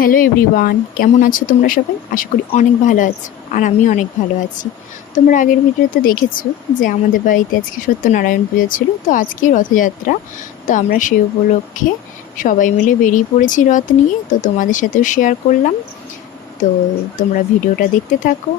Hello everyone, কেমন আছো তোমরা সবাই? আশা করি অনেক ভালো আছো, আর আমি অনেক ভালো আছি। তোমরা আগের ভিডিওতে দেখেছো যে আমাদের বাড়িতে আজকে সত্যনারায়ণ পুজো ছিল, তো আজকেই রথযাত্রা। তো আমরা সেই উপলক্ষে সবাই মিলে বেরিয়ে পড়েছি রথ নিয়ে, তো তোমাদের সাথেও শেয়ার করলাম। তো তোমরা ভিডিওটা দেখতে থাকো।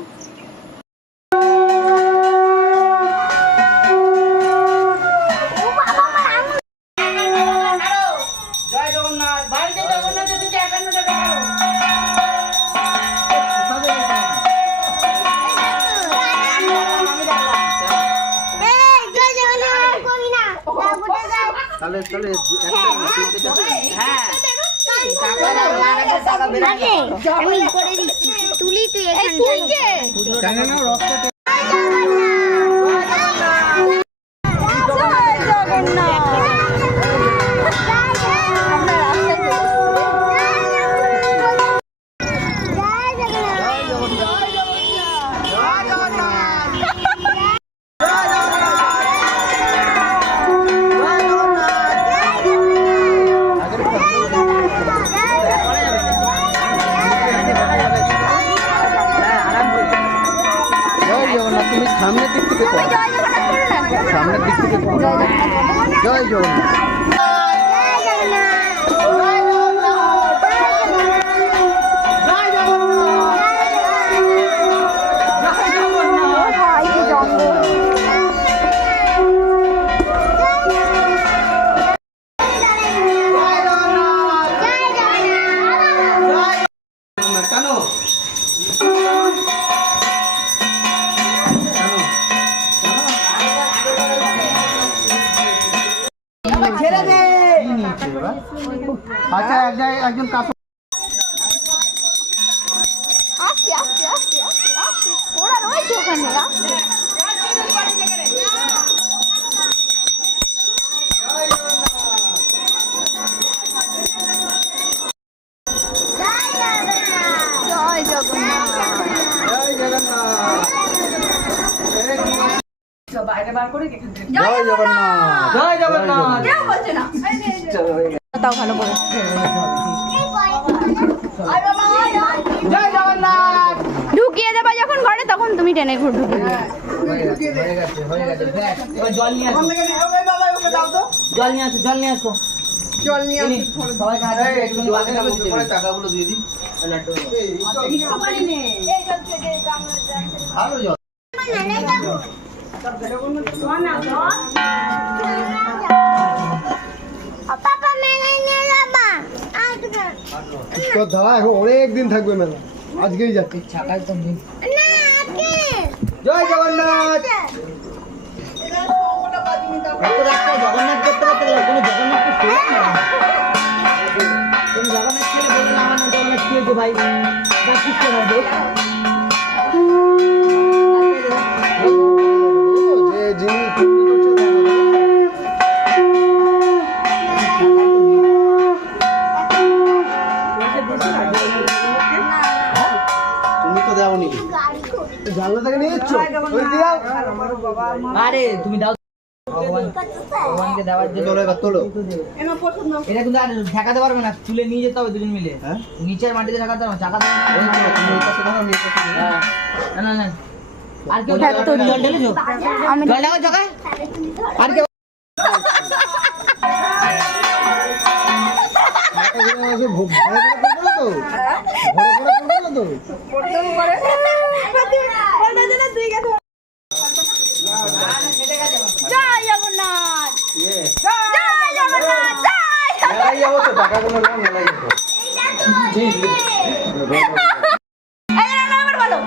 তুলি তুই তুমি সামনের দিক থেকে সামনের দিক থেকে জয় জগন্নাথ। আচ্ছা একজন কাপড় ওরা রয়েছে ওখানে। জয় জগন্নাথ। জয় জগন্নাথ। বাইরে বার করে জয় জগন্নাথ। জয় জগন্নাথ। কেউ বলছে না। তাও ভালো করে জয় জগন্নাথ। ঢুকিয়ে দেবা যখন ঘরে, তখন তুমি টেনে ঢুকিয়ে দেবে। এবার জল নিয়ে আসো। জল নিয়ে আসো, জল নিয়ে আসো। সবাই কাছে একটু টাকাগুলো দিয়ে দিই। ভালো জল। দাদা এখন অনেক দিন থাকবে মেলা, আজকেই যাচ্ছে। জয় জগন্নাথ। জগন্নাথ করতে করতে কোনো জগন্নাথ তুমি জগন্নাথ ছেলে বললে আমার নাম জগন্নাথ কি হয়েছে ভাই? ঠিক করে দেখ। যে যিনি তুমি তো দাওনি, জানলা থেকে নিয়ে যাচ্ছ। আরে তুমি দাও ভগবানকে দেওয়ার জন্য। তোলো। এটা কিন্তু আর ঠেকাতে পারবে না, তুলে নিয়ে যেতে হবে দুজন মিলে। নিচের মাটিতে ঠেকাতে হবে, চাকা দেবে না। না না আর কেউ জল ঢেলেছো? জল ঢাকা জগায় আর কেউ জয় জগন্নাথ। জয় জগন্নাথ। মেলায় যাবো তো, টাকাগুলো নাও, মেলায় যাবো। এই নাম্বার বলো।